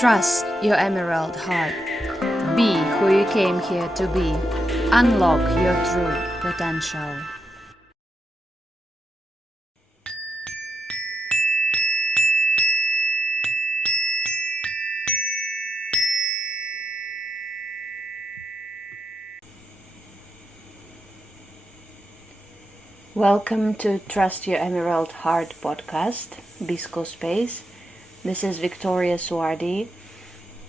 Trust your emerald heart. Be who you came here to be. Unlock your true potential. Welcome to Trust Your Emerald Heart podcast, Bisco Space. This is Victoria Suardi,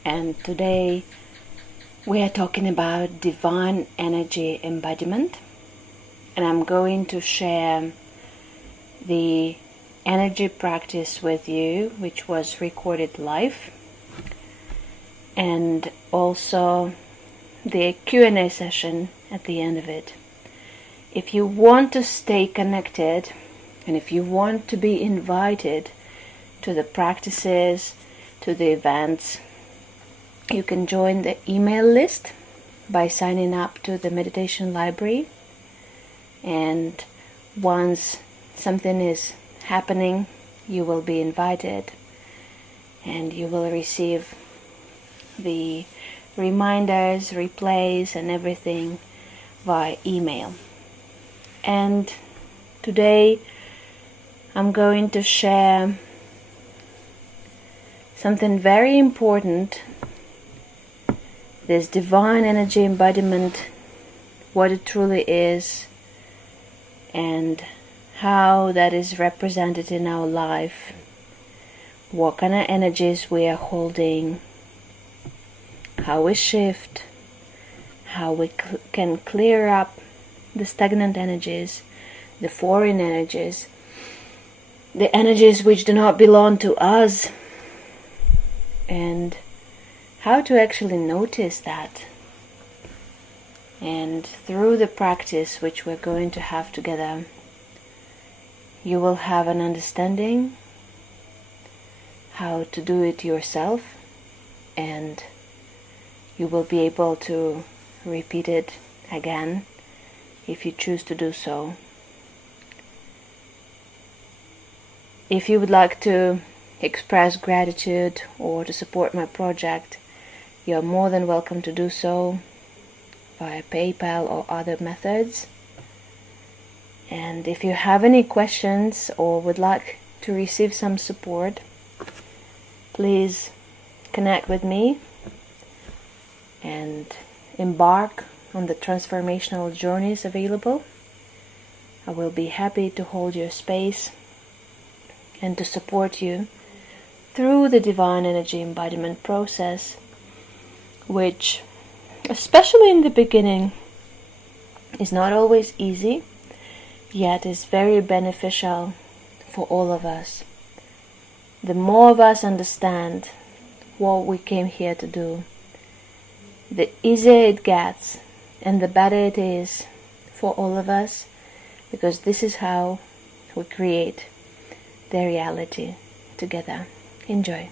and today we are talking about divine energy embodiment, and I'm going to share the energy practice with you, which was recorded live, and also the Q&A session at the end of it. If you want to stay connected, and if you want to be invited to the practices, to the events, you can join the email list by signing up to the meditation library. And once something is happening, you will be invited and you will receive the reminders, replays, and everything via email. And today I'm going to share something very important, this divine energy embodiment, what it truly is, and how that is represented in our life, what kind of energies we are holding, how we shift, how we can clear up the stagnant energies, the foreign energies, the energies which do not belong to us, and how to actually notice that. And through the practice which we're going to have together, you will have an understanding how to do it yourself, and you will be able to repeat it again if you choose to do so. If you would like to express gratitude or to support my project, you are more than welcome to do so via PayPal or other methods. And if you have any questions or would like to receive some support, please connect with me and embark on the transformational journeys available. I will be happy to hold your space and to support you through the divine energy embodiment process, which, especially in the beginning, is not always easy, yet is very beneficial for all of us. The more of us understand what we came here to do, the easier it gets and the better it is for all of us, because this is how we create the reality together. Enjoy.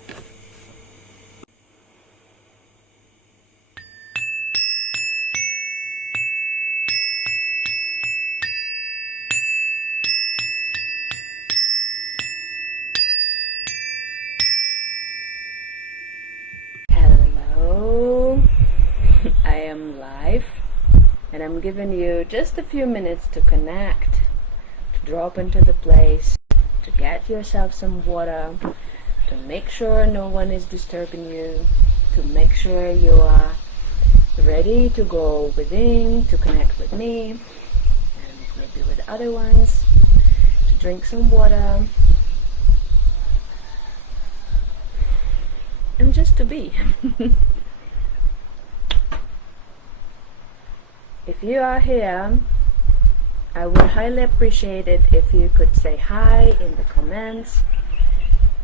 Hello, I am live, and I'm giving you just a few minutes to connect, to drop into the place, to get yourself some water, to make sure no one is disturbing you, to make sure you are ready to go within, to connect with me, and maybe with other ones, to drink some water, and just to be. If you are here, I would highly appreciate it if you could say hi in the comments,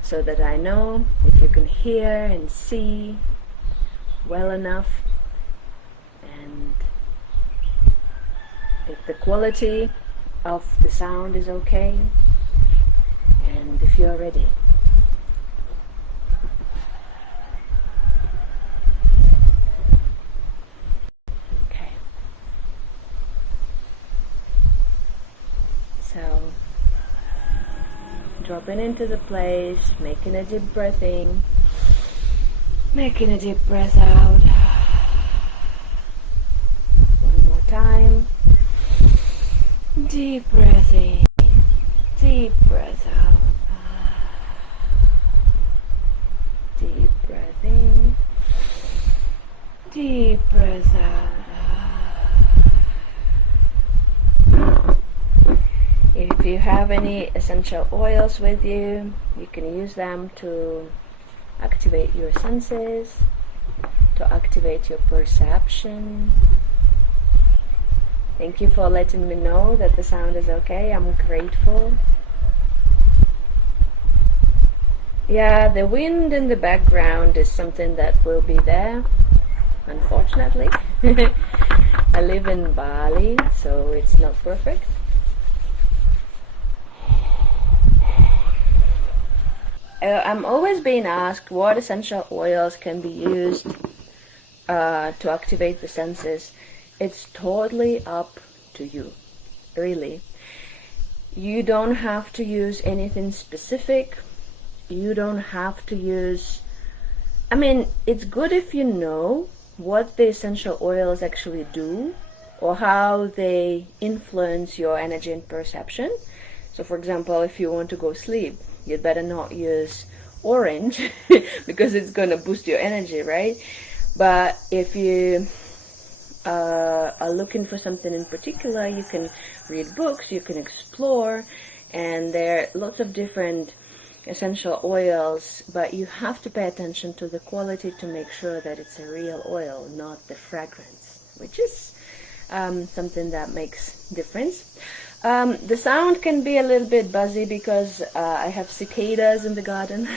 so that I know if you can hear and see well enough, and if the quality of the sound is okay, and if you are ready. Okay. So, dropping into the place, making a deep breath in, Making a deep breath out. One more time. Deep breath in. Deep breath out. Deep breath in. Deep breath out. If you have any essential oils with you, you can use them to activate your senses, to activate your perception. Thank you for letting me know that the sound is okay. I'm grateful. Yeah, the wind in the background is something that will be there, unfortunately. I live in Bali, so it's not perfect. I'm always being asked what essential oils can be used to activate the senses. It's totally up to you, really. You don't have to use anything specific. You don't have to use... I mean, it's good if you know what the essential oils actually do or how they influence your energy and perception. So, for example, if you want to go sleep, you'd better not use orange because it's going to boost your energy, right? But if you are looking for something in particular, you can read books, you can explore, and there are lots of different essential oils, but you have to pay attention to the quality to make sure that it's a real oil, not the fragrance, which is something that makes difference. The sound can be a little bit buzzy because I have cicadas in the garden.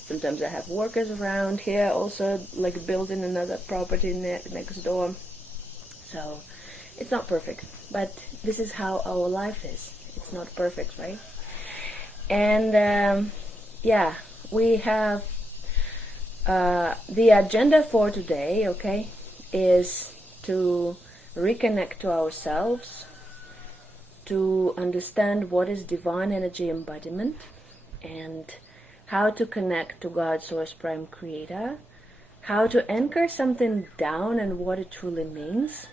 Sometimes I have workers around here, also like building another property next door. So it's not perfect, but this is how our life is. It's not perfect, right? And yeah, we have the agenda for today, okay, is to reconnect to ourselves, to understand what is divine energy embodiment and how to connect to God, Source, Prime Creator, how to anchor something down and what it truly means.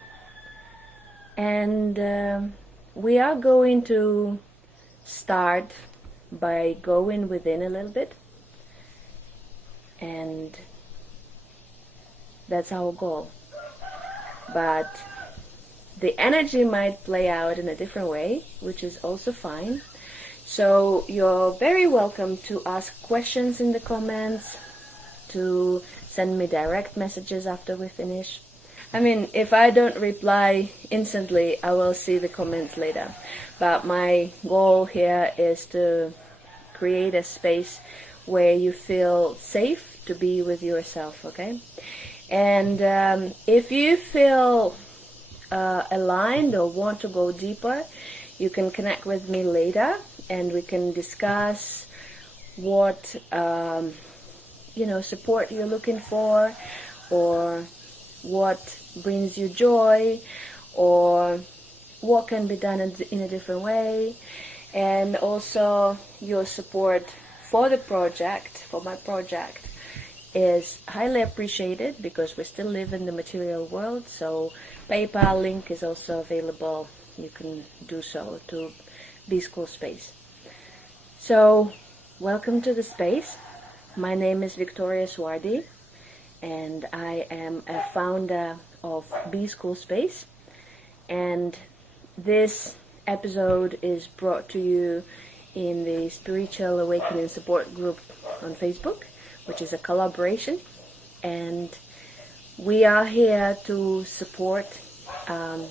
And we are going to start by going within a little bit, and that's our goal. But the energy might play out in a different way, which is also fine. So you're very welcome to ask questions in the comments, to send me direct messages after we finish. I mean, if I don't reply instantly, I will see the comments later. But my goal here is to create a space where you feel safe to be with yourself, okay? And if you feel aligned or want to go deeper, you can connect with me later and we can discuss what support you're looking for, or what brings you joy, or what can be done in a different way. And also your support for the project, for my project, is highly appreciated because we still live in the material world. So PayPal link is also available. You can do so to B-School Space. So welcome to the space. My name is Victoria Swardi, and I am a founder of B-School Space. And this episode is brought to you in the Spiritual Awakening Support Group on Facebook, which is a collaboration. And we are here to support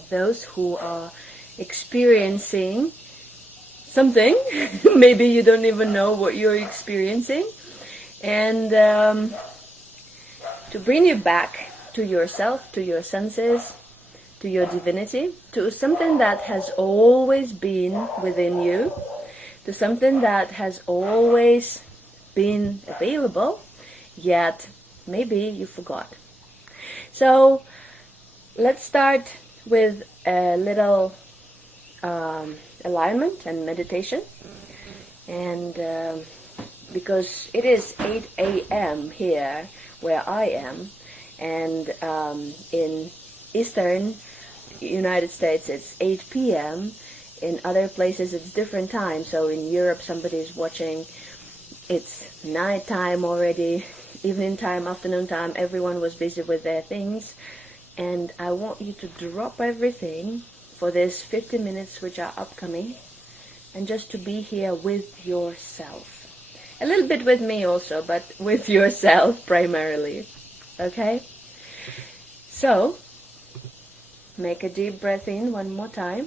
those who are experiencing something. Maybe you don't even know what you're experiencing. And to bring you back to yourself, to your senses, to your divinity, to something that has always been within you, to something that has always been available, yet maybe you forgot. So let's start with a little alignment and meditation. And because it is 8 a.m. here where I am, and in Eastern United States it's 8 p.m. In other places it's different time. So in Europe somebody is watching, it's night time already, evening time, afternoon time, everyone was busy with their things. And I want you to drop everything for this 50 minutes which are upcoming, and just to be here with yourself. A little bit with me also, but with yourself primarily. Okay? So, make a deep breath in one more time.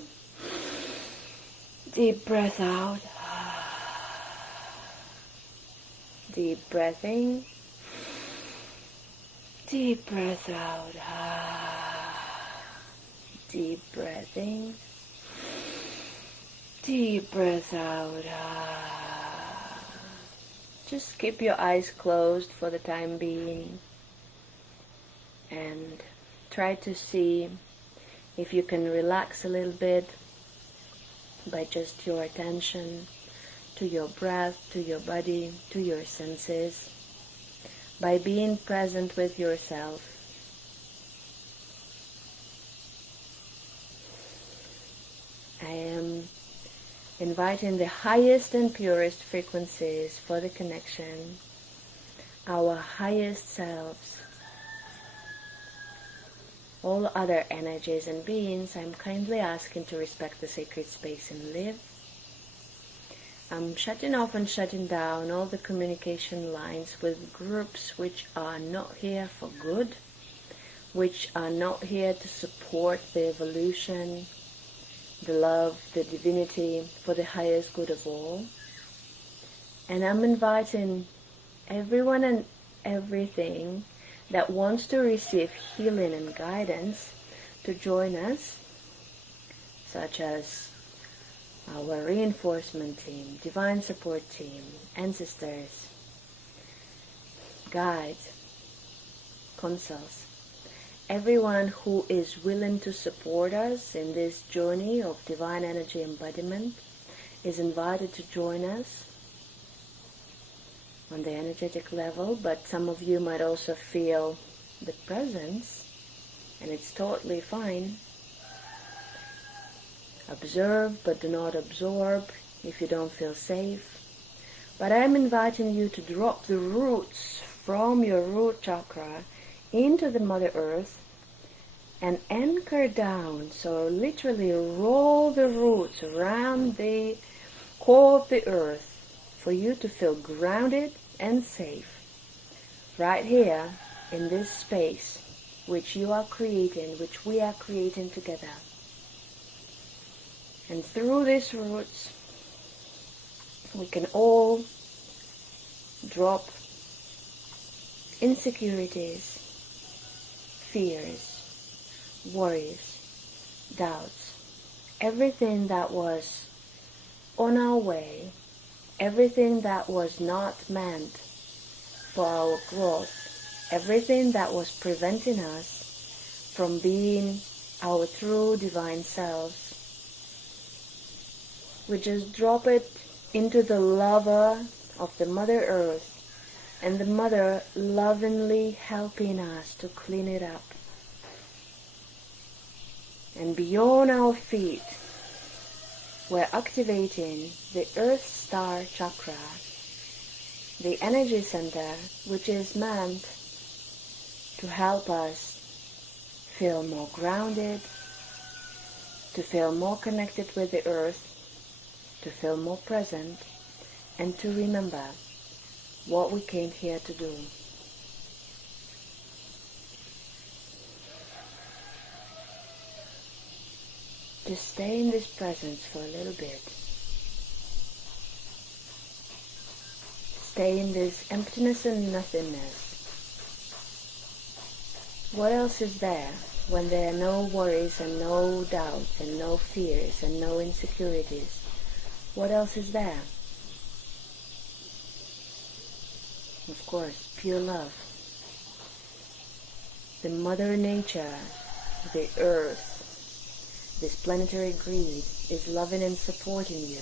Deep breath out. Deep breath in. Deep breath out. Deep breath in. Deep breath out. Just keep your eyes closed for the time being, and try to see if you can relax a little bit by just your attention to your breath, to your body, to your senses, by being present with yourself. I am inviting the highest and purest frequencies for the connection, our highest selves. All other energies and beings, I'm kindly asking to respect the sacred space and live. I'm shutting off and shutting down all the communication lines with groups which are not here for good, which are not here to support the evolution, the love, the divinity, for the highest good of all. And I'm inviting everyone and everything that wants to receive healing and guidance to join us, such as our reinforcement team, divine support team, ancestors, guides, consuls. Everyone who is willing to support us in this journey of divine energy embodiment is invited to join us on the energetic level, but some of you might also feel the presence, and it's totally fine. Observe, but do not absorb if you don't feel safe. But I'm inviting you to drop the roots from your root chakra into the Mother Earth and anchor down. So literally roll the roots around the core of the earth for you to feel grounded and safe right here in this space which you are creating, which we are creating together. And through these roots we can all drop insecurities, fears, worries, doubts, everything that was on our way, everything that was not meant for our growth, everything that was preventing us from being our true divine selves. We just drop it into the lover of the Mother Earth, and the Mother lovingly helping us to clean it up. And beyond our feet, we're activating the Earth Star Chakra, the energy center, which is meant to help us feel more grounded, to feel more connected with the Earth, to feel more present, and to remember what we came here to do. Just stay in this presence for a little bit. Stay in this emptiness and nothingness. What else is there when there are no worries and no doubts and no fears and no insecurities? What else is there? Of course, pure love. The Mother Nature, the Earth, this planetary grid is loving and supporting you.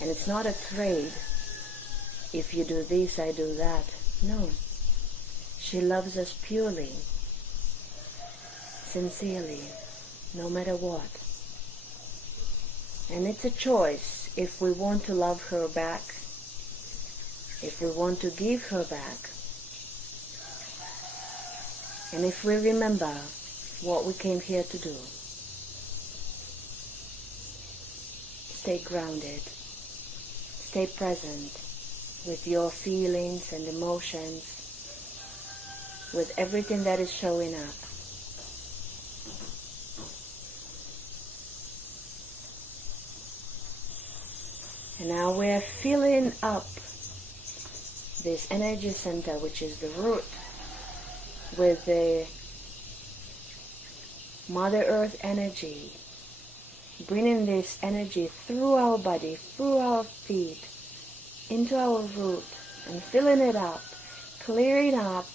And it's not a trade. If you do this, I do that. No. She loves us purely, sincerely, no matter what. And it's a choice if we want to love her back, if we want to give her back, and if we remember what we came here to do. Stay grounded, stay present with your feelings and emotions, with everything that is showing up. And now we're filling up this energy center, which is the root, with the Mother Earth energy, bringing this energy through our body, through our feet, into our root, and filling it up, clearing up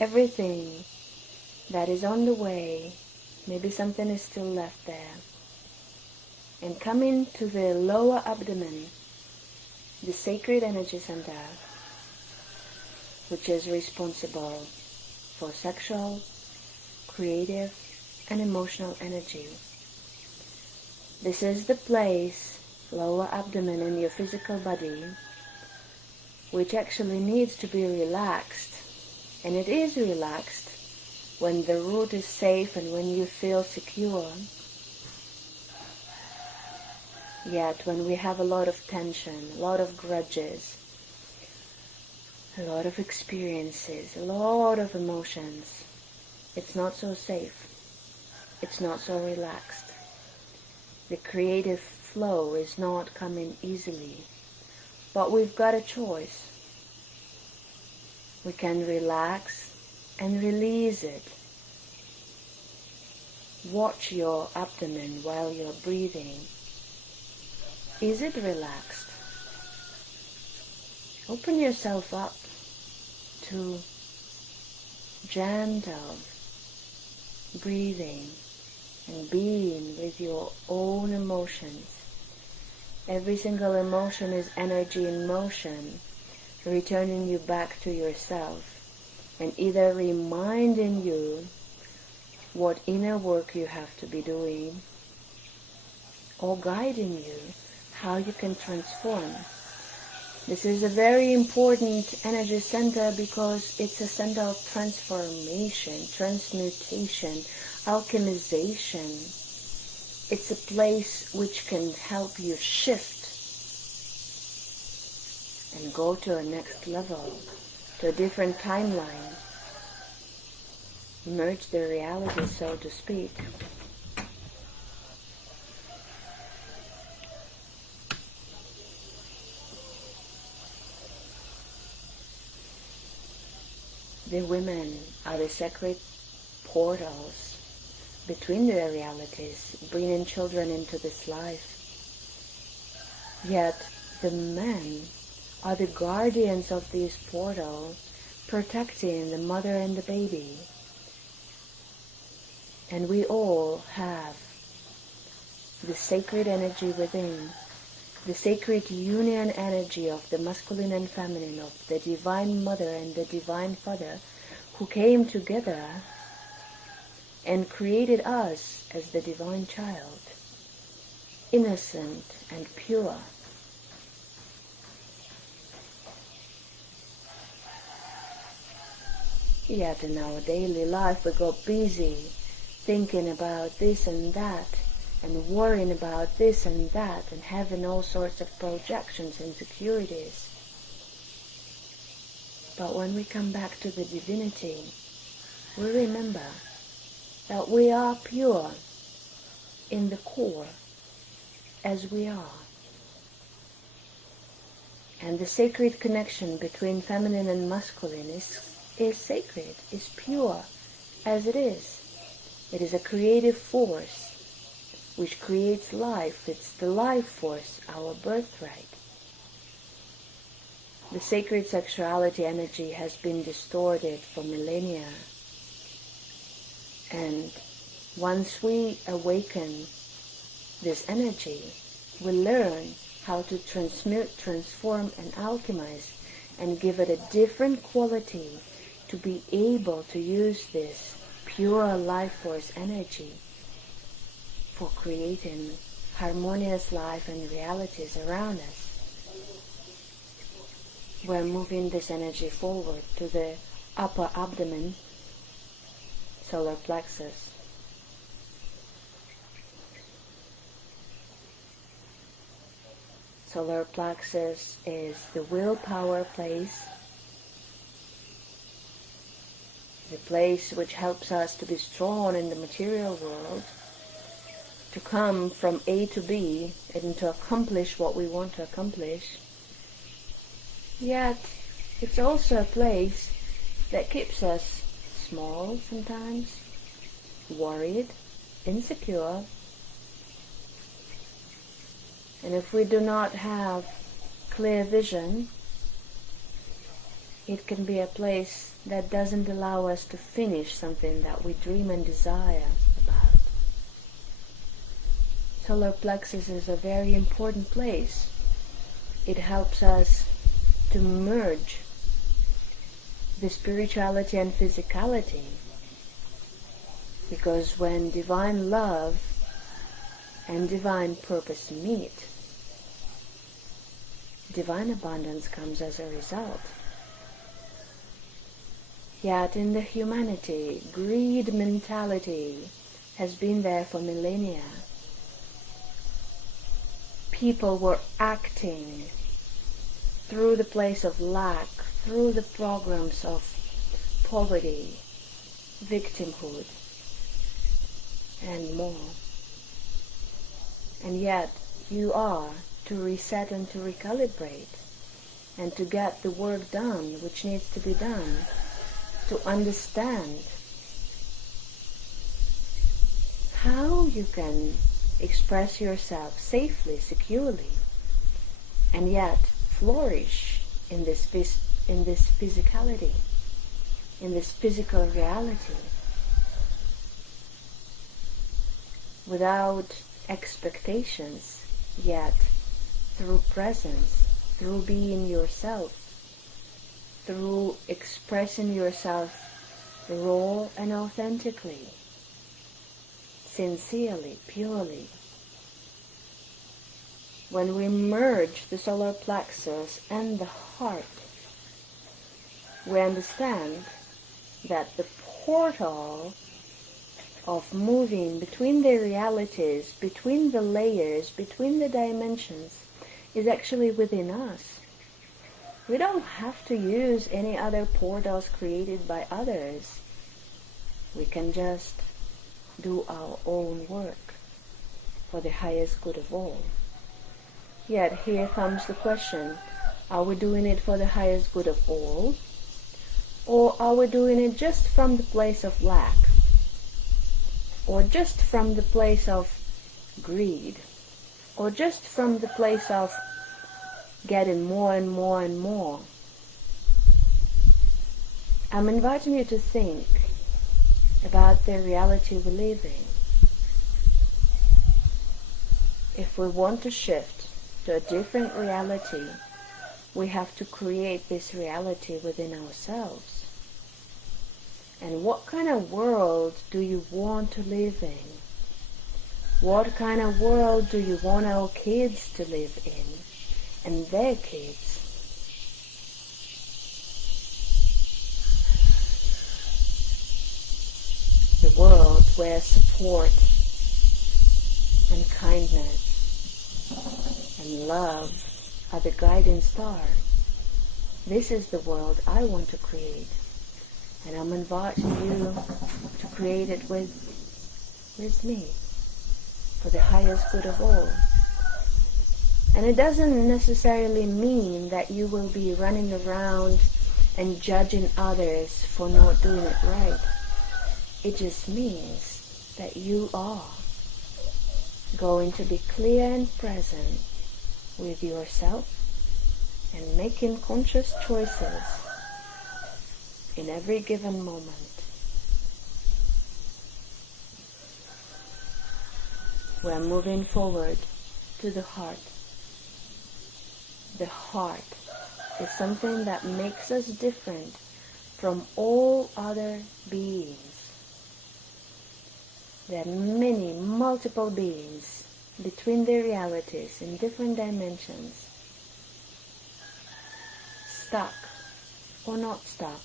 everything that is on the way. Maybe something is still left there. And coming to the lower abdomen, the sacred energy center, which is responsible for sexual, creative, and emotional energy. This is the place, lower abdomen in your physical body, which actually needs to be relaxed. And it is relaxed when the root is safe and when you feel secure. Yet when we have a lot of tension, a lot of grudges, a lot of experiences, a lot of emotions, it's not so safe. It's not so relaxed. The creative flow is not coming easily. But we've got a choice. We can relax and release it. Watch your abdomen while you're breathing. Is it relaxed? Open yourself up to gentle breathing and being with your own emotions. Every single emotion is energy in motion, returning you back to yourself and either reminding you what inner work you have to be doing or guiding you how you can transform. This is a very important energy center because it's a center of transformation, transmutation, alchemization. It's a place which can help you shift and go to a next level, to a different timeline, merge the reality, so to speak. The women are the sacred portals between the realities, bringing children into this life. Yet the men are the guardians of these portals, protecting the mother and the baby. And we all have the sacred energy within, the sacred union energy of the masculine and feminine, of the divine mother and the divine father, who came together and created us as the divine child, innocent and pure. Yet in our daily life we go busy thinking about this and that, and worrying about this and that, and having all sorts of projections and insecurities. But when we come back to the divinity, we remember that we are pure in the core, as we are. And the sacred connection between feminine and masculine is sacred, is pure, as it is. It is a creative force which creates life. It's the life force, our birthright. The sacred sexuality energy has been distorted for millennia. And once we awaken this energy, we learn how to transmute, transform, and alchemize, and give it a different quality to be able to use this pure life force energy for creating harmonious life and realities around us. We're moving this energy forward to the upper abdomen, solar plexus. Solar plexus is the willpower place, the place which helps us to be strong in the material world, to come from A to B and to accomplish what we want to accomplish. Yet, it's also a place that keeps us small sometimes, worried, insecure. And if we do not have clear vision, it can be a place that doesn't allow us to finish something that we dream and desire about. Solar plexus is a very important place. It helps us to merge the spirituality and physicality, because when divine love and divine purpose meet, divine abundance comes as a result. Yet in the humanity, greed mentality has been there for millennia. People were acting through the place of lack, through the programs of poverty, victimhood, and more. And yet you are to reset and to recalibrate and to get the work done which needs to be done, to understand how you can express yourself safely, securely, and yet flourish in this physicality, in this physical reality, without expectations, yet through presence, through being yourself, through expressing yourself raw and authentically, sincerely, purely. When we merge the solar plexus and the heart, we understand that the portal of moving between the realities, between the layers, between the dimensions, is actually within us. We don't have to use any other portals created by others. We can just do our own work for the highest good of all. Yet here comes the question, are we doing it for the highest good of all? Or are we doing it just from the place of lack? Or just from the place of greed? Or just from the place of getting more and more and more? I'm inviting you to think about the reality we live in. If we want to shift to a different reality, we have to create this reality within ourselves. And what kind of world do you want to live in? What kind of world do you want our kids to live in? And their kids? The world where support and kindness and love are the guiding star. This is the world I want to create. And I'm inviting you to create it with me, for the highest good of all. And it doesn't necessarily mean that you will be running around and judging others for not doing it right. It just means that you are going to be clear and present with yourself and making conscious choices in every given moment. We're moving forward to the heart. the heart is something that makes us different from all other beings. There are many, multiple beings between their realities in different dimensions, stuck or not stuck.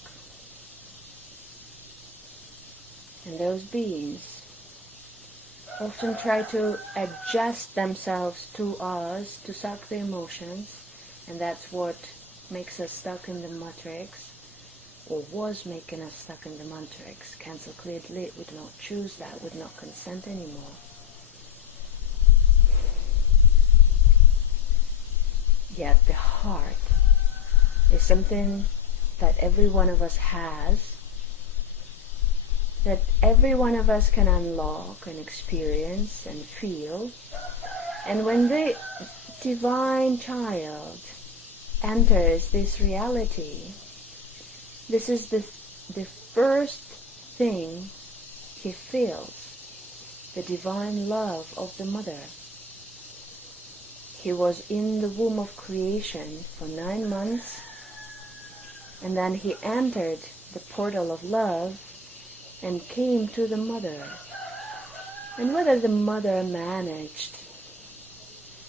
And those beings often try to adjust themselves to us, to suck the emotions, and that's what makes us stuck in the matrix, or was making us stuck in the matrix. Cancel, cleared, lit. We do not choose that. We do not consent anymore. Yet the heart is something that every one of us has, that every one of us can unlock and experience and feel. And when the divine child enters this reality, this is the first thing he feels, the divine love of the mother. He was in the womb of creation for 9 months, and then he entered the portal of love and came to the mother. And whether the mother managed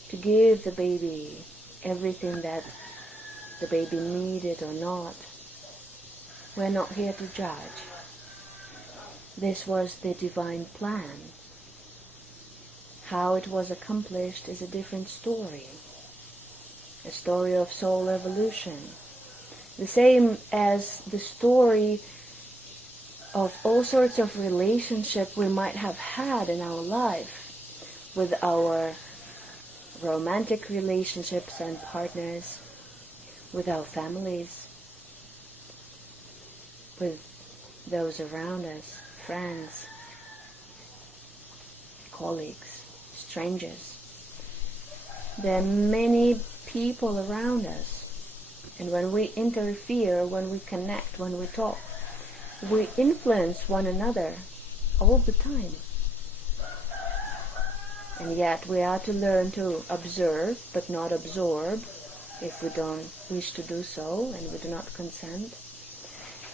to give the baby everything that the baby needed or not, we're not here to judge. This was the divine plan. How it was accomplished is a different story. A story of soul evolution. The same as the story of all sorts of relationship we might have had in our life with our romantic relationships and partners, with our families, with those around us, friends, colleagues, strangers. There are many people around us, and when we interfere, when we connect, when we talk, we influence one another all the time. And yet we are to learn to observe but not absorb if we don't wish to do so and we do not consent.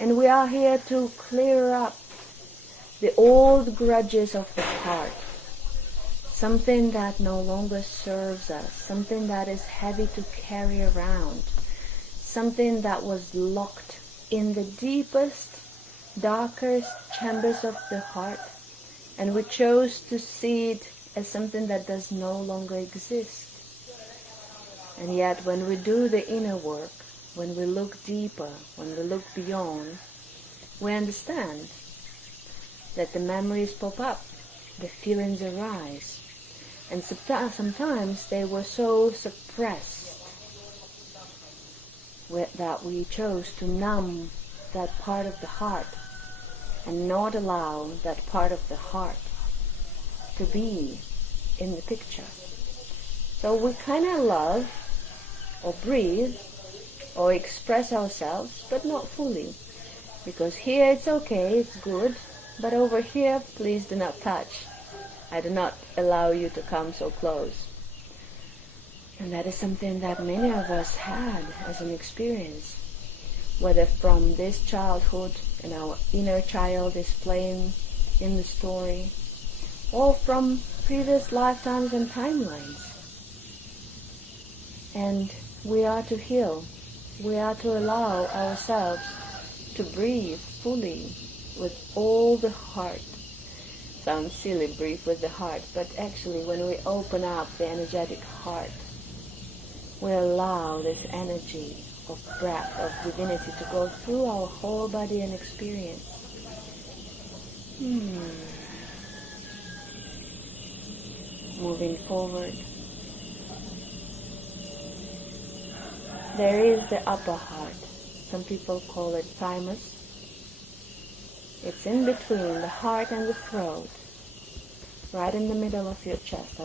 And we are here to clear up the old grudges of the heart, something that no longer serves us, something that is heavy to carry around, something that was locked in the deepest, darkest chambers of the heart, and we chose to see it as something that does no longer exist. And yet when we do the inner work, when we look deeper, when we look beyond, we understand that the memories pop up, the feelings arise, and sometimes they were so suppressed that we chose to numb that part of the heart and not allow that part of the heart to be in the picture. So we kind of love or breathe or express ourselves, but not fully. Because here it's okay, it's good, but over here, please do not touch. I do not allow you to come so close. And that is something that many of us had as an experience, whether from this childhood and our inner child is playing in the story, or from previous lifetimes and timelines. And we are to heal. We are to allow ourselves to breathe fully with all the heart. Sounds silly, breathe with the heart, but actually when we open up the energetic heart, we allow this energy of breath, of divinity to go through our whole body and experience. Moving forward. There is the upper heart. Some people call it thymus. It's in between the heart and the throat, right in the middle of your chest.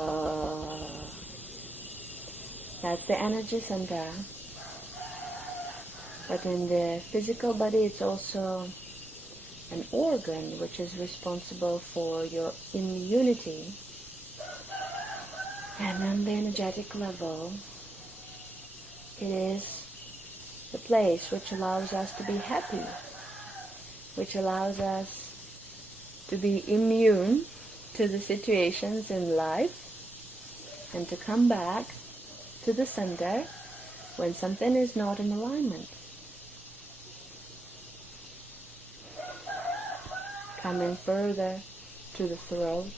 That's the energy center. But in the physical body, it's also an organ which is responsible for your immunity. And on the energetic level, It is the place which allows us to be happy, which allows us to be immune to the situations in life and to come back to the center when something is not in alignment. Coming further to the throat.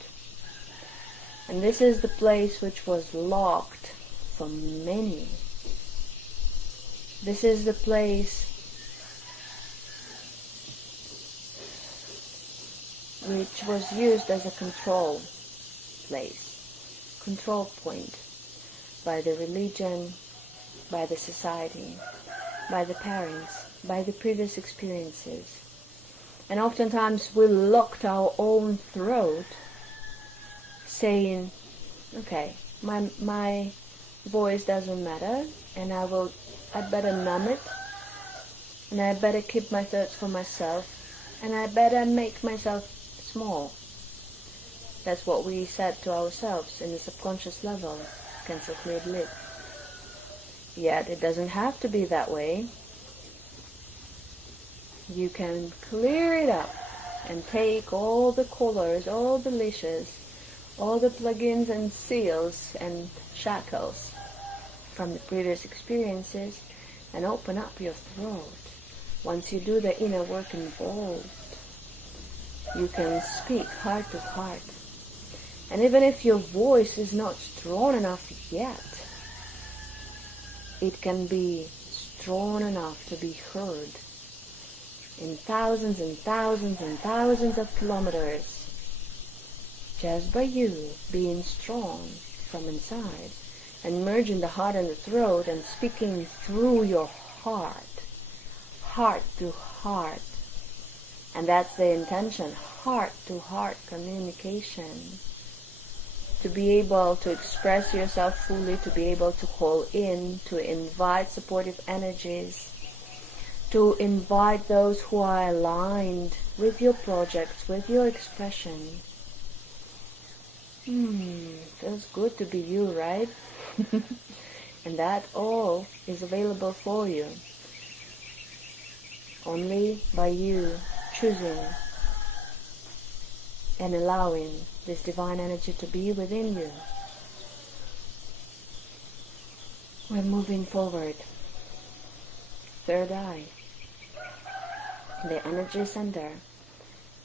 And this is the place which was locked for many. This is the place which was used as a control place, control point by the religion, by the society, by the parents, by the previous experiences. And oftentimes we locked our own throat saying, okay, my voice doesn't matter, and I'd better numb it, and I better keep my thoughts for myself, and I better make myself small. That's what we said to ourselves in the subconscious level, Cancer Cleared Lid. Yet it doesn't have to be that way. You can clear it up and take all the colors, all the leashes, all the plugins and seals and shackles from the previous experiences and open up your throat. Once you do the inner work involved, you can speak heart to heart. And even if your voice is not strong enough yet, it can be strong enough to be heard in thousands and thousands and thousands of kilometers, just by you being strong from inside and merging the heart and the throat and speaking through your heart, heart to heart. And that's the intention, heart to heart communication. To be able to express yourself fully, to be able to call in, to invite supportive energies, to invite those who are aligned with your projects, with your expression. Feels good to be you, right? And that all is available for you. Only by you choosing and allowing this divine energy to be within you. We're moving forward. Third eye. The energy center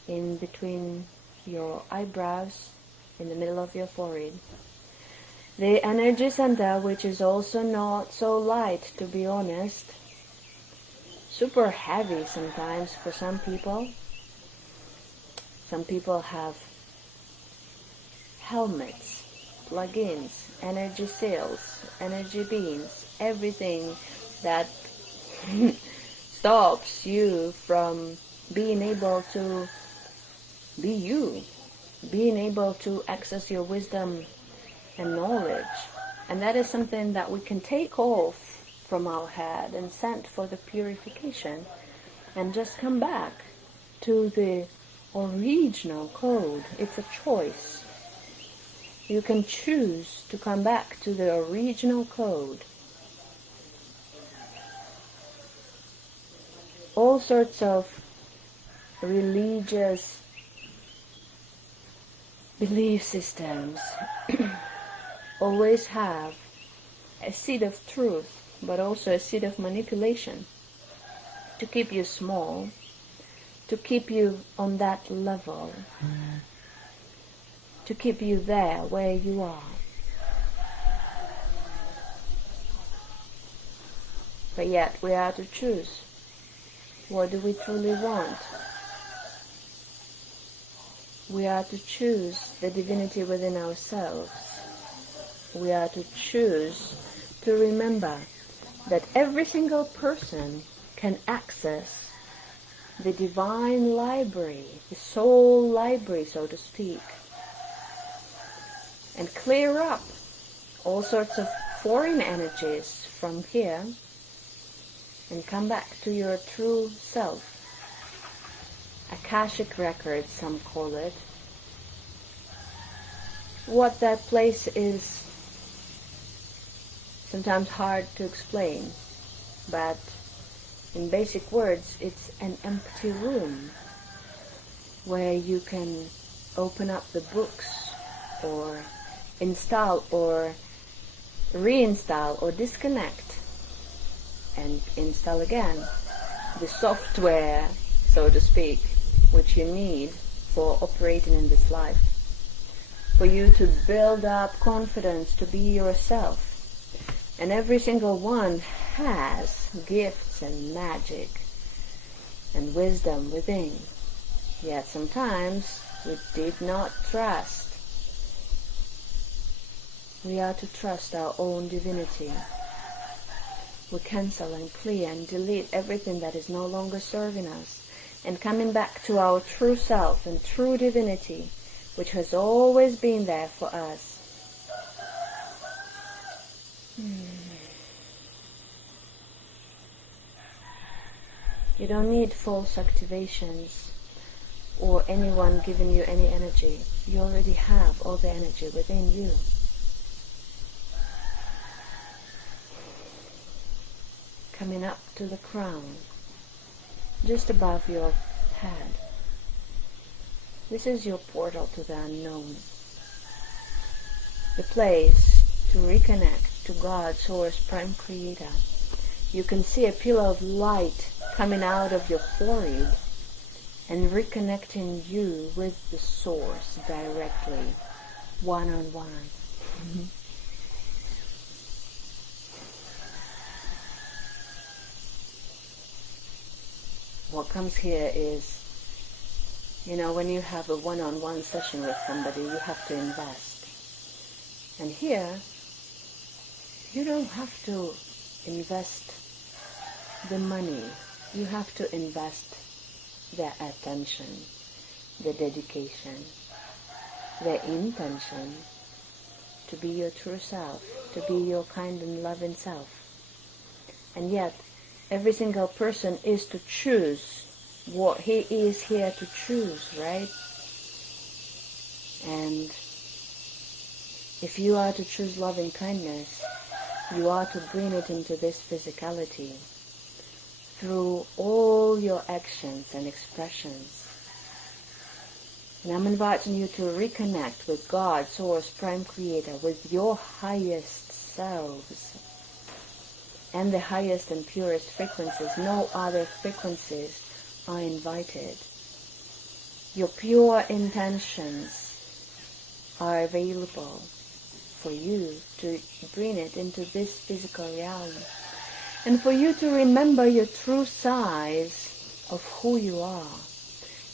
in between your eyebrows, in the middle of your forehead. The energy center, which is also not so light, to be honest. Super heavy sometimes for some people. Some people have helmets, plugins, energy sails, energy beams, everything that stops you from being able to be you, being able to access your wisdom and knowledge. And that is something that we can take off from our head and send for the purification and just come back to the original code. It's a choice. You can choose to come back to the original code. All sorts of religious belief systems always have a seed of truth, but also a seed of manipulation to keep you small, to keep you on that level, to keep you there where you are. But yet we are to choose. What do we truly want? We are to choose the divinity within ourselves. We are to choose to remember that every single person can access the divine library, the soul library, so to speak, and clear up all sorts of foreign energies from here and come back to your true self. Akashic records, some call it. What that place is sometimes hard to explain, but in basic words, it's an empty room where you can open up the books or install or reinstall or disconnect and install again the software, so to speak, which you need for operating in this life, for you to build up confidence to be yourself. And every single one has gifts and magic and wisdom within. Yet sometimes we did not trust. We are to trust our own divinity. We cancel and clear and delete everything that is no longer serving us, and coming back to our true self and true divinity, which has always been there for us. You don't need false activations or anyone giving you any energy. You already have all the energy within you. Coming up to the crown, just above your head. This is your portal to the unknown. The place to reconnect to God, Source, Prime Creator. You can see a pillar of light coming out of your forehead and reconnecting you with the Source directly, one-on-one. What comes here is, when you have a one-on-one session with somebody, you have to invest. And here, you don't have to invest the money. You have to invest their attention, the dedication, their intention to be your true self, to be your kind and loving self. And yet, every single person is to choose what he is here to choose, right? And if you are to choose loving kindness, you are to bring it into this physicality through all your actions and expressions. And I'm inviting you to reconnect with God, Source, Prime Creator, with your highest selves and the highest and purest frequencies. No other frequencies are invited. Your pure intentions are available for you to bring it into this physical realm, and for you to remember your true size of who you are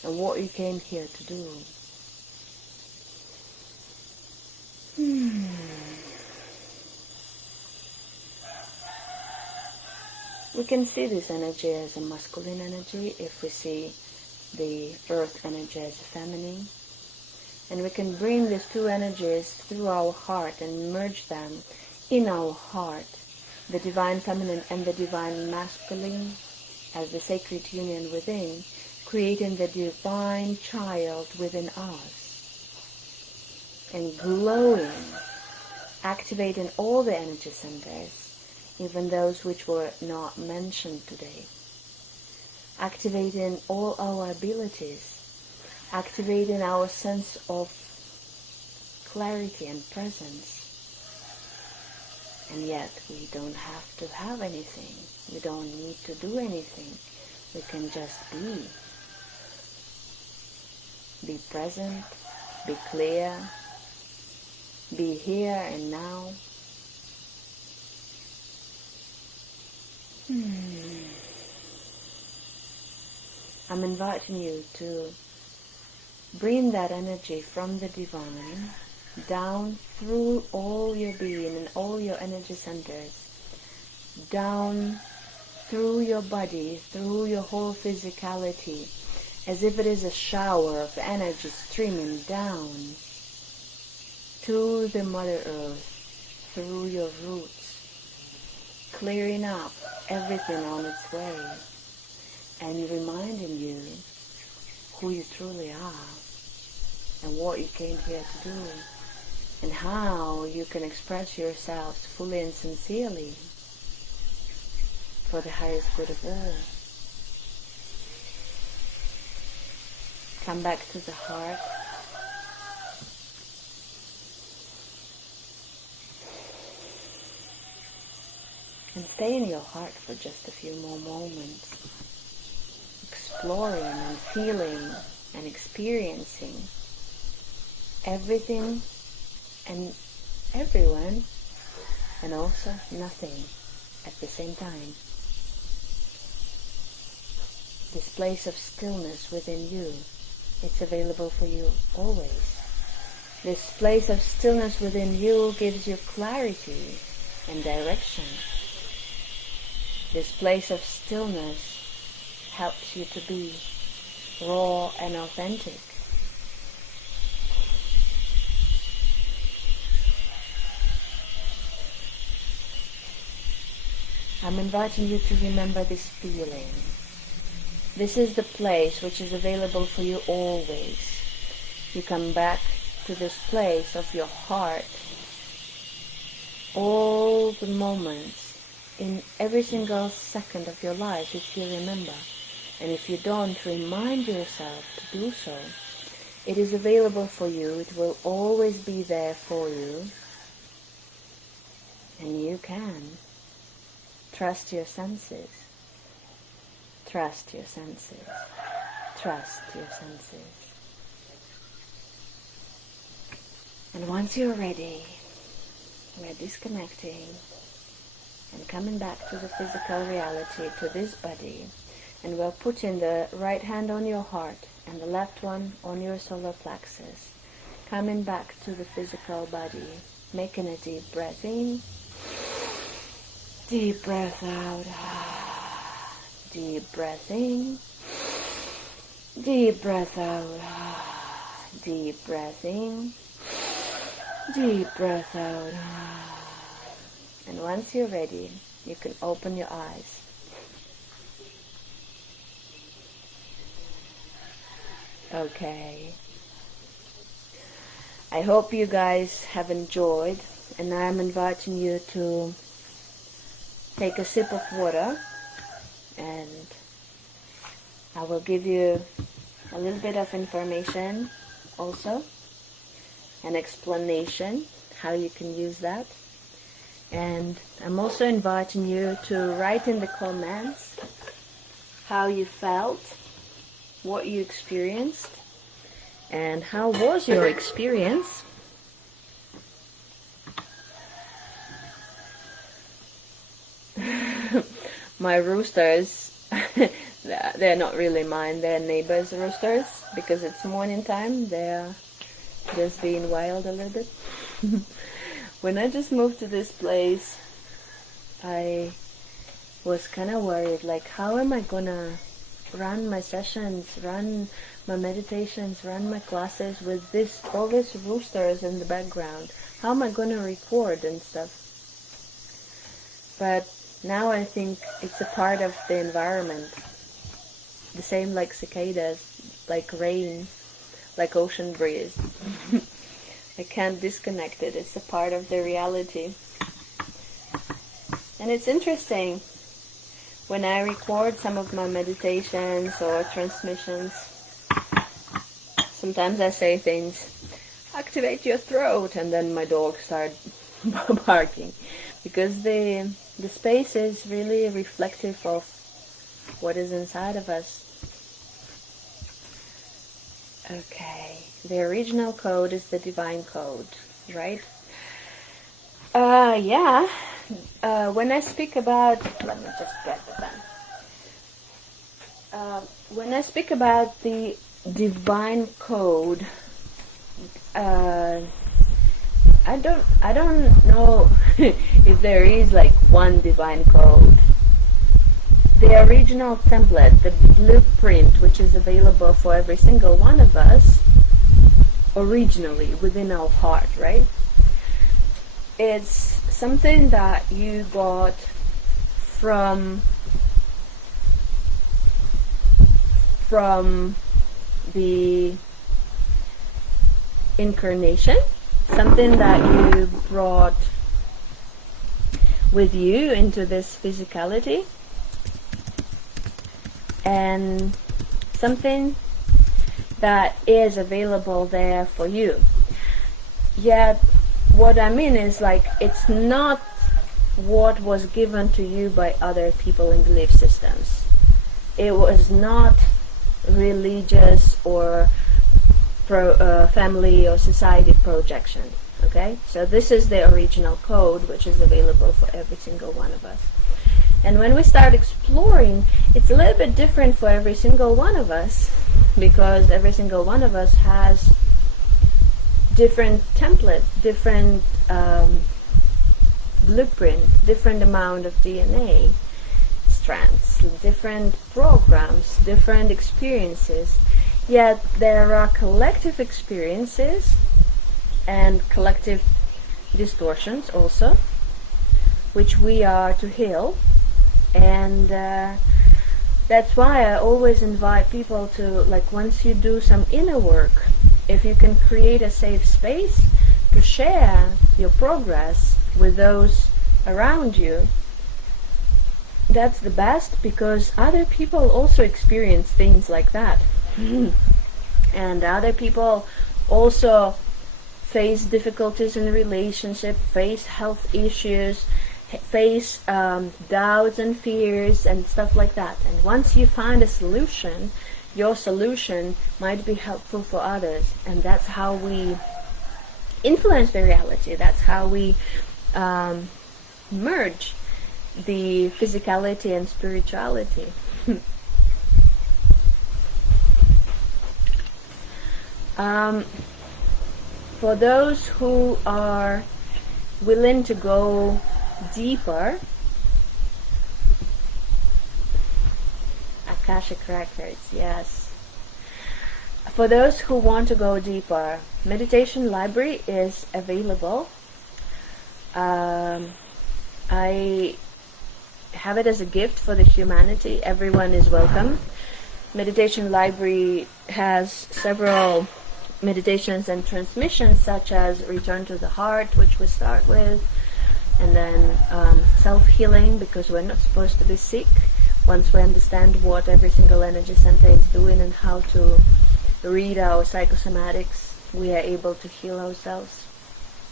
and what you came here to do. We can see this energy as a masculine energy if we see the earth energy as feminine. And we can bring these two energies through our heart and merge them in our heart, the divine feminine and the divine masculine, as the sacred union within, creating the divine child within us, and glowing, activating all the energy centers, even those which were not mentioned today, activating all our abilities, activating our sense of clarity and presence. And yet we don't have to have anything. We don't need to do anything. We can just be. Be present, be clear, be here and now. I'm inviting you to bring that energy from the divine down through all your being and all your energy centers, down through your body, through your whole physicality, as if it is a shower of energy streaming down to the Mother Earth, through your roots, clearing up everything on its way, and reminding you who you truly are and what you came here to do. and how you can express yourselves fully and sincerely for the highest good of all. Come back to the heart. And stay in your heart for just a few more moments, exploring and feeling and experiencing everything and everyone, and also nothing at the same time. This place of stillness within you, it's available for you always. This place of stillness within you gives you clarity and direction. This place of stillness helps you to be raw and authentic. I'm inviting you to remember this feeling. This is the place which is available for you always. You come back to this place of your heart all the moments, in every single second of your life, if you remember. And if you don't, remind yourself to do so. It is available for you. It will always be there for you. And you can. Trust your senses. Trust your senses. Trust your senses. And once you're ready, we're disconnecting and coming back to the physical reality, to this body. And we're putting the right hand on your heart and the left one on your solar plexus. Coming back to the physical body. Making a deep breath in. Deep breath out. Deep breath in. Deep breath out. Deep breath in. Deep breath out. And once you're ready, you can open your eyes. Okay. I hope you guys have enjoyed, and I'm inviting you to take a sip of water, and I will give you a little bit of information also, an explanation how you can use that. And I'm also inviting you to write in the comments how you felt, what you experienced, and how was your experience. My roosters, they're not really mine, they're neighbors' roosters, because it's morning time. They're just being wild a little bit. When I just moved to this place, I was kind of worried, like, how am I gonna run my sessions, run my meditations, run my classes with all these roosters in the background? How am I gonna record and stuff? But now I think it's a part of the environment. The same like cicadas, like rain, like ocean breeze. I can't disconnect it. It's a part of the reality. And it's interesting, when I record some of my meditations or transmissions, sometimes I say things, activate your throat, and then my dogs start barking, because the space is really reflective of what is inside of us. Okay, the original code is the divine code, right? Yeah. When I speak about, let me just get the pen. When I speak about the divine code, I don't know if there is like one divine code. The original template, the blueprint, which is available for every single one of us, originally within our heart, right? It's something that you got from the incarnation, something that you brought with you into this physicality, and something that is available there for you. Yet what I mean is, like, it's not what was given to you by other people in belief systems. It was not religious or family or society projection. Okay, so this is the original code, which is available for every single one of us. And when we start exploring, it's a little bit different for every single one of us, because every single one of us has different template, different blueprint, different amount of DNA strands, different programs, different experiences. Yet there are collective experiences and collective distortions also, which we are to heal. And that's why I always invite people to, like, once you do some inner work, if you can create a safe space to share your progress with those around you, that's the best, because other people also experience things like that. And other people also face difficulties in the relationship, face health issues, face doubts and fears and stuff like that. And once you find a solution, your solution might be helpful for others, and that's how we influence the reality. That's how we merge the physicality and spirituality. For those who are willing to go deeper, Akashic records, yes. For those who want to go deeper, meditation library is available. I have it as a gift for the humanity. Everyone is welcome. Meditation library has several meditations and transmissions, such as Return to the Heart, which we start with, and then self-healing, because we're not supposed to be sick. Once we understand what every single energy center is doing and how to read our psychosomatics, we are able to heal ourselves.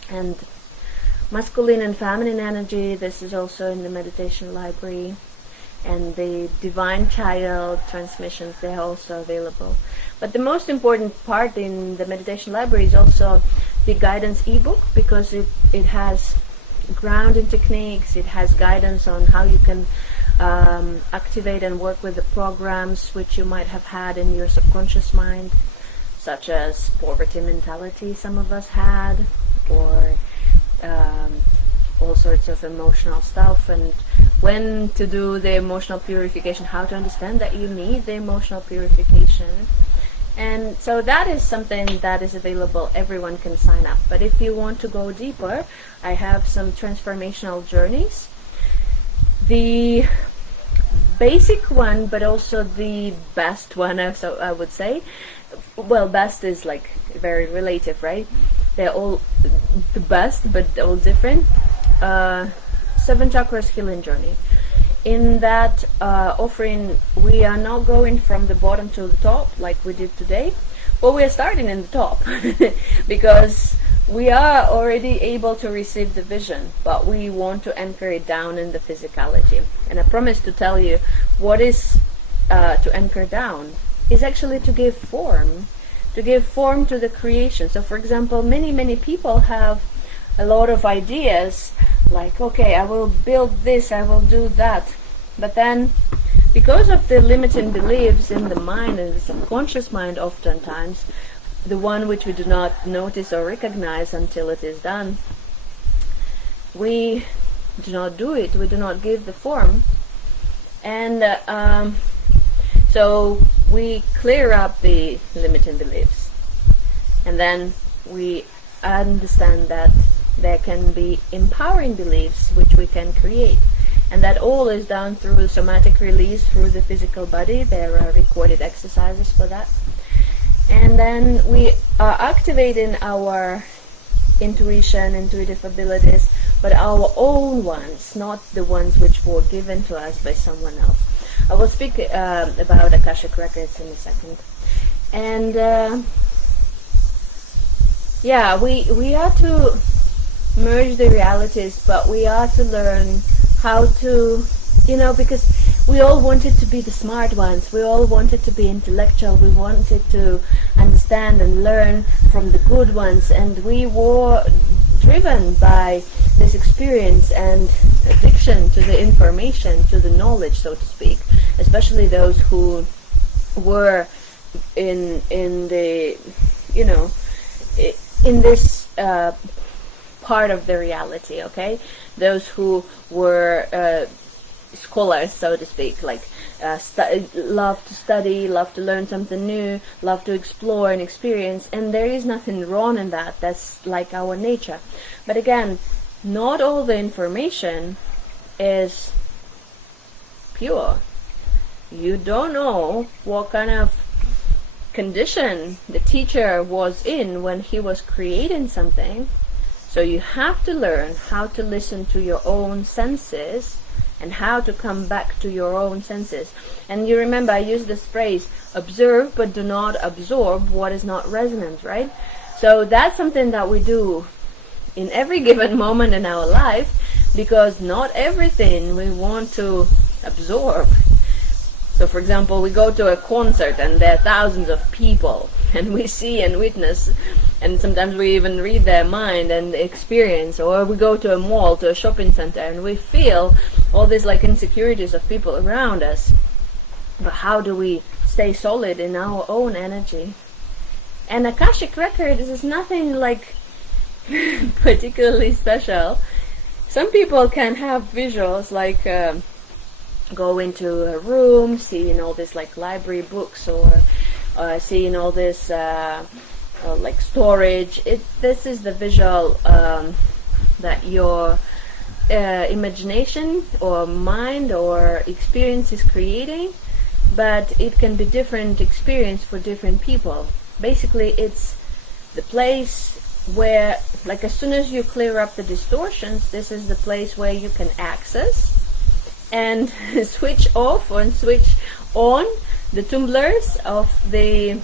And masculine and feminine energy, this is also in the meditation library. And the divine child transmissions, they're also available. But the most important part in the meditation library is also the guidance ebook, because it has grounding techniques, it has guidance on how you can activate and work with the programs which you might have had in your subconscious mind, such as poverty mentality some of us had, or all sorts of emotional stuff, and when to do the emotional purification, how to understand that you need the emotional purification. And so that is something that is available. Everyone can sign up. But if you want to go deeper, I have some transformational journeys. The basic one, but also the best one, so I would say. Well, best is like very relative, right? They're all the best, but they're all different. 7 Chakras Healing Journey. In that offering, we are not going from the bottom to the top like we did today, but we are starting in the top because we are already able to receive the vision, but we want to anchor it down in the physicality. And I promise to tell you what is to anchor down is actually to give form to the creation. So for example, many people have a lot of ideas, like, okay, I will build this, I will do that. But then, because of the limiting beliefs in the mind and the subconscious mind, oftentimes, the one which we do not notice or recognize until it is done, we do not do it, we do not give the form. And so we clear up the limiting beliefs. And then we understand that there can be empowering beliefs which we can create, and that all is done through somatic release through the physical body. There are recorded exercises for that. And then we are activating our intuition, intuitive abilities, but our own ones, not the ones which were given to us by someone else. I will speak about Akashic Records in a second. And yeah, we are to merge the realities, but we are to learn how to, because we all wanted to be the smart ones, we all wanted to be intellectual, we wanted to understand and learn from the good ones, and we were driven by this experience and addiction to the information, to the knowledge, so to speak, especially those who were in the, in this part of the reality, okay? Those who were scholars, so to speak, like love to study, love to learn something new, love to explore and experience, and there is nothing wrong in that. That's like our nature. But again, not all the information is pure. You don't know what kind of condition the teacher was in when he was creating something. So you have to learn how to listen to your own senses and how to come back to your own senses. And you remember I used this phrase, observe but do not absorb what is not resonant, right? So that's something that we do in every given moment in our life, because not everything we want to absorb. So for example, we go to a concert and there are thousands of people, and we see and witness, and sometimes we even read their mind and experience, or we go to a mall, to a shopping center, and we feel all these like insecurities of people around us. But how do we stay solid in our own energy? And Akashic Records is nothing like particularly special. Some people can have visuals like go into a room, seeing all this like library books, or seeing all this like storage. This is the visual that your imagination or mind or experience is creating, but it can be different experience for different people. Basically, it's the place where, like, as soon as you clear up the distortions, this is the place where you can access and switch off and switch on the tumblers of the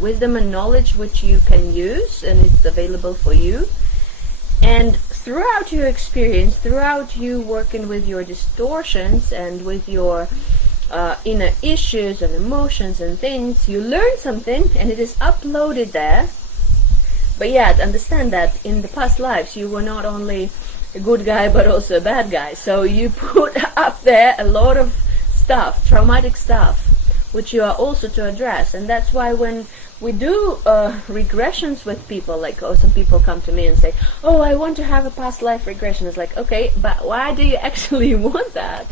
wisdom and knowledge which you can use, and it's available for you. And throughout your experience, throughout you working with your distortions and with your inner issues and emotions and things, you learn something and it is uploaded there. But yet, understand that in the past lives you were not only a good guy but also a bad guy. So you put up there a lot of stuff, traumatic stuff, which you are also to address. And that's why when we do regressions with people, like, some people come to me and say, oh, I want to have a past life regression. It's like, okay, but why do you actually want that?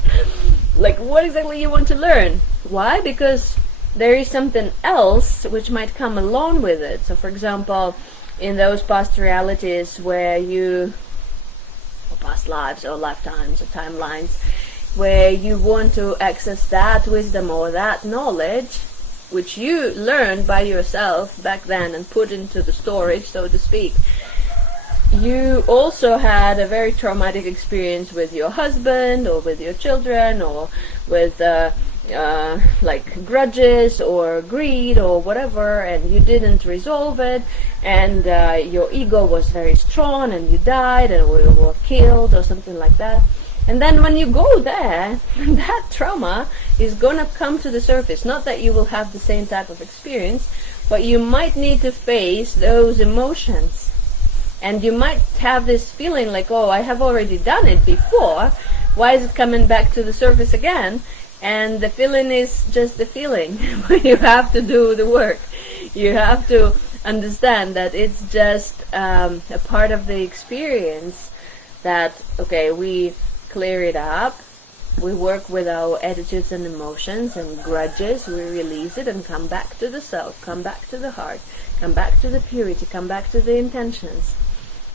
Like, what exactly you want to learn? Why? Because there is something else which might come along with it. So for example, in those past realities where you, or past lives or lifetimes or timelines, where you want to access that wisdom or that knowledge which you learned by yourself back then and put into the storage, so to speak, you also had a very traumatic experience with your husband or with your children, or with like grudges or greed or whatever, and you didn't resolve it, and your ego was very strong and you died and were killed or something like that. And then when you go there, that trauma is gonna come to the surface. Not that you will have the same type of experience, but you might need to face those emotions. And you might have this feeling like, oh, I have already done it before. Why is it coming back to the surface again? And the feeling is just the feeling. You have to do the work. You have to understand that it's just a part of the experience that, okay, we clear it up, we work with our attitudes and emotions and grudges, we release it and come back to the self, come back to the heart, come back to the purity, come back to the intentions.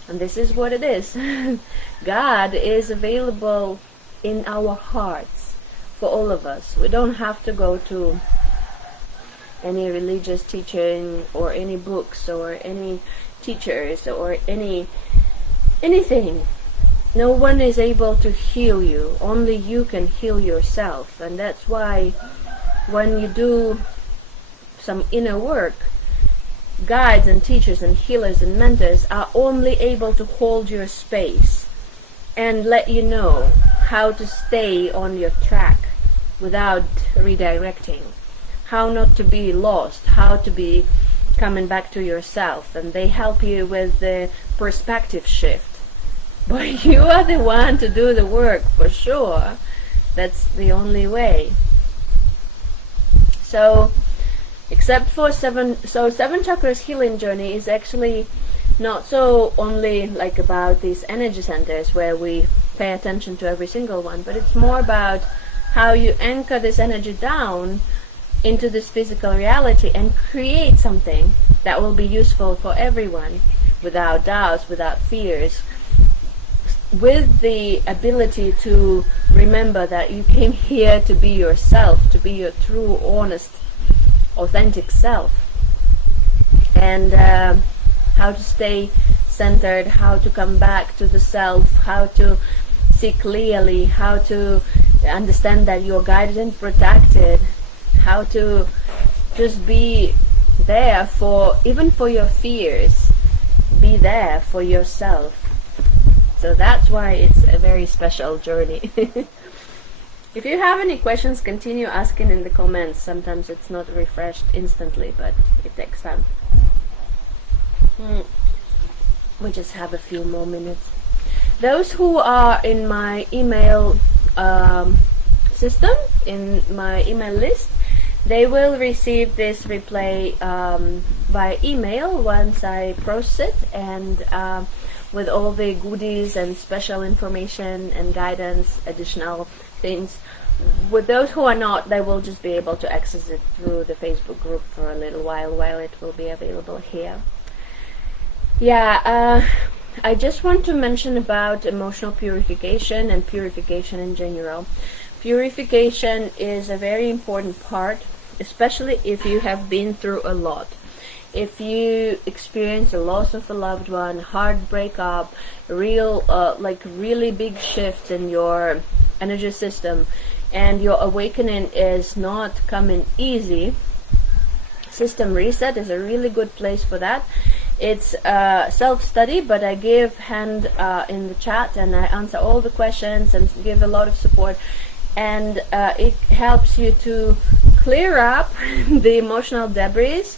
And this is what it is. God is available in our hearts for all of us. We don't have to go to any religious teaching or any books or any teachers or anything. No one is able to heal you. Only you can heal yourself. And that's why when you do some inner work, guides and teachers and healers and mentors are only able to hold your space and let you know how to stay on your track without redirecting, how not to be lost, how to be coming back to yourself, and they help you with the perspective shift. But you are the one to do the work for sure. That's the only way. So except for seven chakras healing journey is actually not so only like about these energy centers where we pay attention to every single one, but it's more about how you anchor this energy down into this physical reality and create something that will be useful for everyone, without doubts, without fears, with the ability to remember that you came here to be yourself, to be your true, honest, authentic self, and how to stay centered, how to come back to the self, how to see clearly, how to understand that you're guided and protected, how to just be there for, even for your fears, be there for yourself. So that's why it's a very special journey. If you have any questions, continue asking in the comments. Sometimes it's not refreshed instantly, but it takes time. We just have a few more minutes. Those who are in my email system, in my email list, they will receive this replay by email once I process it, and with all the goodies and special information and guidance, additional things. With those who are not, they will just be able to access it through the Facebook group for a little while it will be available here. Yeah, I just want to mention about emotional purification and purification in general. Purification is a very important part, especially if you have been through a lot. If you experience a loss of a loved one, hard breakup, really big shift in your energy system, and your awakening is not coming easy, system reset is a really good place for that. It's self-study, but I give hand in the chat, and I answer all the questions and give a lot of support, and it helps you to clear up the emotional debris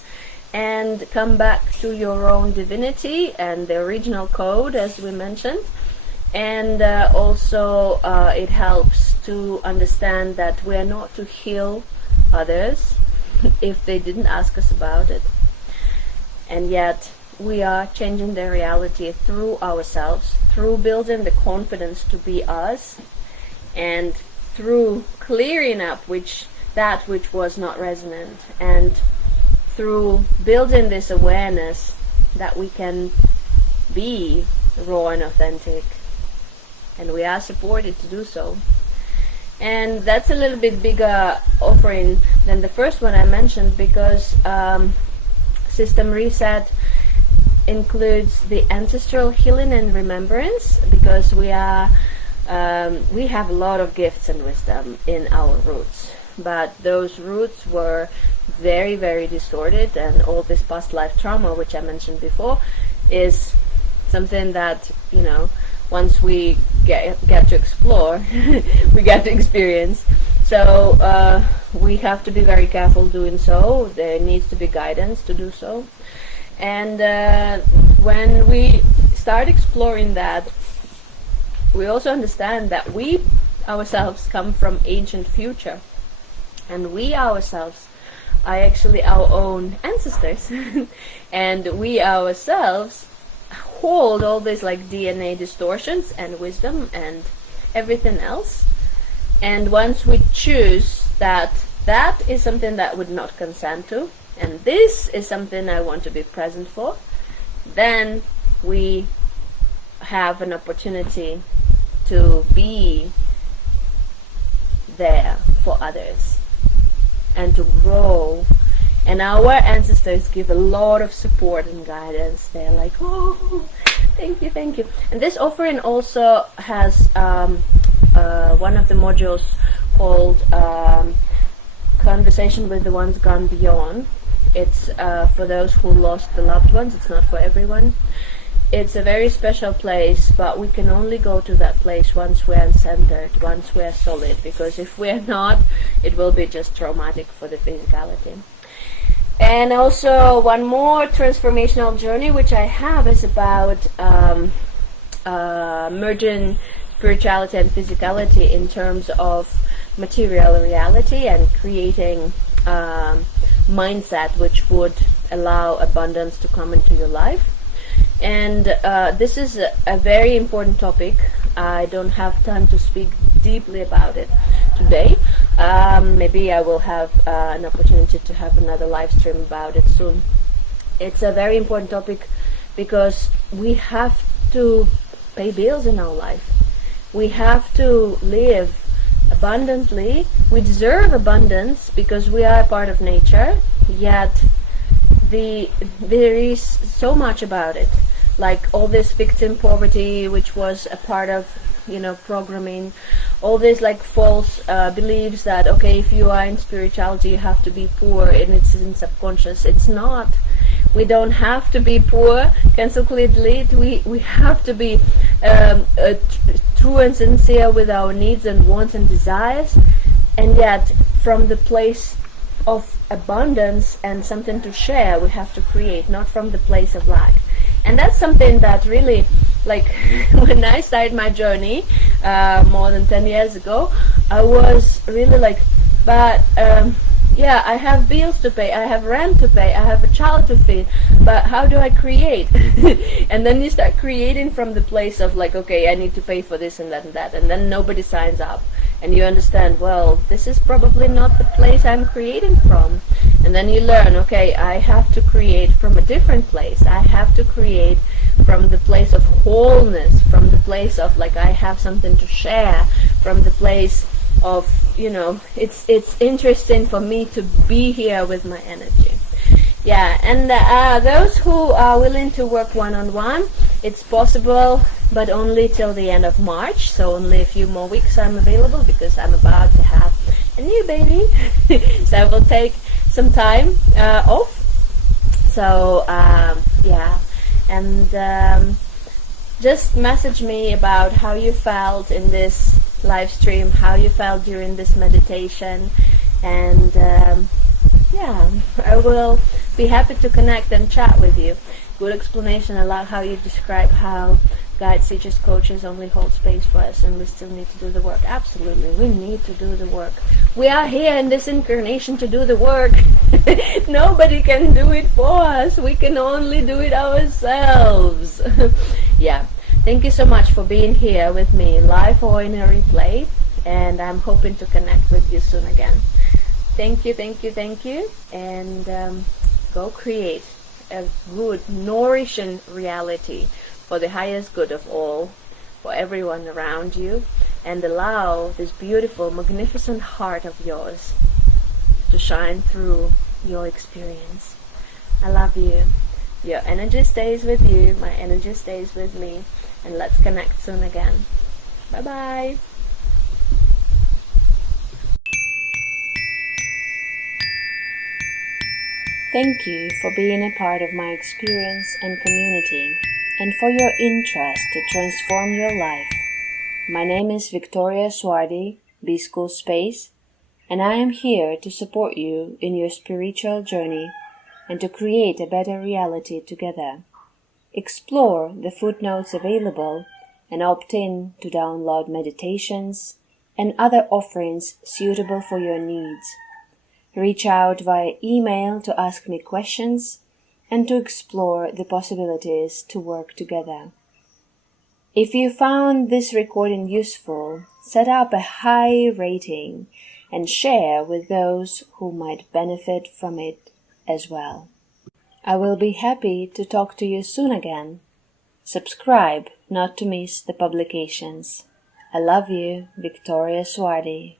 and come back to your own divinity and the original code, as we mentioned. And also it helps to understand that we are not to heal others if they didn't ask us about it, and yet we are changing their reality through ourselves, through building the confidence to be us, and through clearing up that which was not resonant, and through building this awareness that we can be raw and authentic, and we are supported to do so. And that's a little bit bigger offering than the first one I mentioned, because system reset includes the ancestral healing and remembrance, because we have a lot of gifts and wisdom in our roots, but those roots were very, very distorted, and all this past life trauma, which I mentioned before, is something that, once we get to explore, we get to experience. So we have to be very careful doing so. There needs to be guidance to do so. And when we start exploring that, we also understand that we ourselves come from ancient future, and we ourselves are actually our own ancestors. And we ourselves hold all these DNA distortions and wisdom and everything else. And once we choose that is something that would not consent to, and this is something I want to be present for, then we have an opportunity to be there for others, and to grow And our ancestors give a lot of support and guidance. They're like, oh, thank you, thank you. And this offering also has one of the modules called Conversation with the Ones Gone Beyond. It's for those who lost the loved ones. It's not for everyone. It's a very special place, but we can only go to that place once we're centered, once we're solid, because if we're not, it will be just traumatic for the physicality. And also one more transformational journey which I have is about merging spirituality and physicality in terms of material reality and creating mindset which would allow abundance to come into your life. And this is a very important topic. I don't have time to speak deeply about it today. Maybe I will have an opportunity to have another live stream about it soon. It's a very important topic because we have to pay bills in our life. We have to live abundantly. We deserve abundance because we are a part of nature, yet there is so much about it, like all this victim poverty which was a part of programming, all these like false beliefs that okay, if you are in spirituality you have to be poor, and it's in subconscious. It's not. We don't have to be poor. Cancel, clear, delete. We have to be true and sincere with our needs and wants and desires, and yet from the place of abundance and something to share, we have to create, not from the place of lack. And that's something that really, like, when I started my journey more than 10 years ago, I was really like, but yeah, I have bills to pay, I have rent to pay, I have a child to feed, but how do I create? And then you start creating from the place of like, okay, I need to pay for this and that and that, and then nobody signs up. And you understand, well, this is probably not the place I'm creating from. And then you learn, okay, I have to create from a different place. I have to create from the place of wholeness, from the place of like I have something to share, from the place of, it's interesting for me to be here with my energy. Yeah, and those who are willing to work one-on-one, it's possible, but only till the end of March, so only a few more weeks I'm available because I'm about to have a new baby. So I will take some time off. So yeah, and just message me about how you felt in this live stream, how you felt during this meditation, and yeah, I will be happy to connect and chat with you. Good explanation. I love how you describe how guides, teachers, coaches only hold space for us and we still need to do the work. Absolutely, we need to do the work. We are here in this incarnation to do the work. Nobody can do it for us. We can only do it ourselves. Yeah, thank you so much for being here with me, live or in a replay, and I'm hoping to connect with you soon again. Thank you, thank you, thank you, and go create a good, nourishing reality for the highest good of all, for everyone around you, and allow this beautiful, magnificent heart of yours to shine through your experience. I love you. Your energy stays with you, my energy stays with me, and let's connect soon again. Bye-bye. Thank you for being a part of my experience and community, and for your interest to transform your life. My name is Victoria Swardi, B-School Space, and I am here to support you in your spiritual journey and to create a better reality together. Explore the footnotes available and opt in to download meditations and other offerings suitable for your needs. Reach out via email to ask me questions and to explore the possibilities to work together. If you found this recording useful, set up a high rating and share with those who might benefit from it as well. I will be happy to talk to you soon again. Subscribe not to miss the publications. I love you, Victoria Swardi.